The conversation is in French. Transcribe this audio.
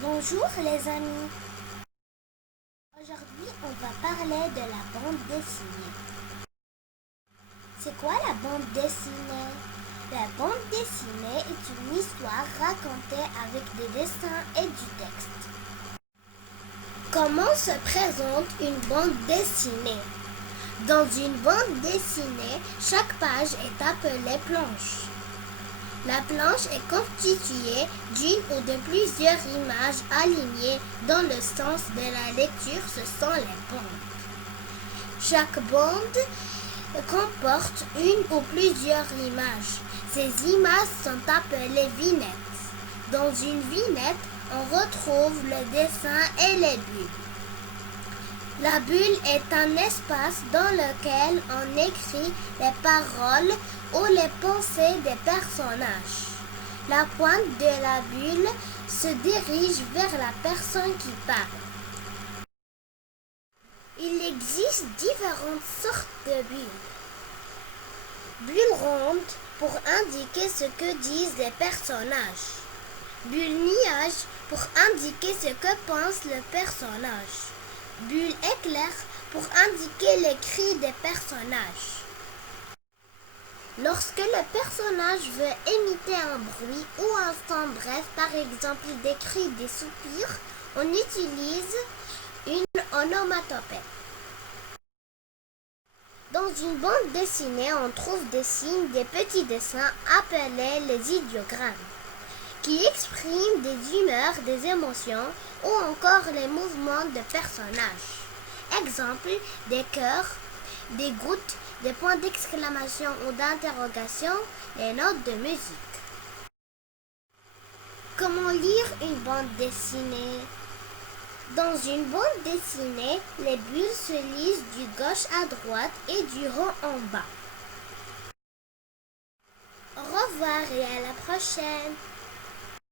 Bonjour les amis. Aujourd'hui, on va parler de la bande dessinée. C'est quoi la bande dessinée? La bande dessinée est une histoire racontée avec des dessins et du texte. Comment se présente une bande dessinée? Dans une bande dessinée, chaque page est appelée planche. La planche est constituée d'une ou de plusieurs images alignées dans le sens de la lecture, ce sont les bandes. Chaque bande comporte une ou plusieurs images. Ces images sont appelées vignettes. Dans une vignette, on retrouve le dessin et les bulles. La bulle est un espace dans lequel on écrit les paroles ou les pensées des personnages. La pointe de la bulle se dirige vers la personne qui parle. Il existe différentes sortes de bulles. Bulle ronde pour indiquer ce que disent les personnages. Bulle nuage pour indiquer ce que pense le personnage. Bulle éclair pour indiquer les cris des personnages. Lorsque le personnage veut imiter un bruit ou un son bref, par exemple des cris, des soupirs, on utilise une onomatopée. Dans une bande dessinée, on trouve des signes, des petits dessins appelés les idéogrammes, qui expriment des humeurs, des émotions ou encore les mouvements de personnages. Exemple, des cœurs, des gouttes, des points d'exclamation ou d'interrogation, des notes de musique. Comment lire une bande dessinée? Dans une bande dessinée, les bulles se lisent du gauche à droite et du haut en bas. Au revoir et à la prochaine!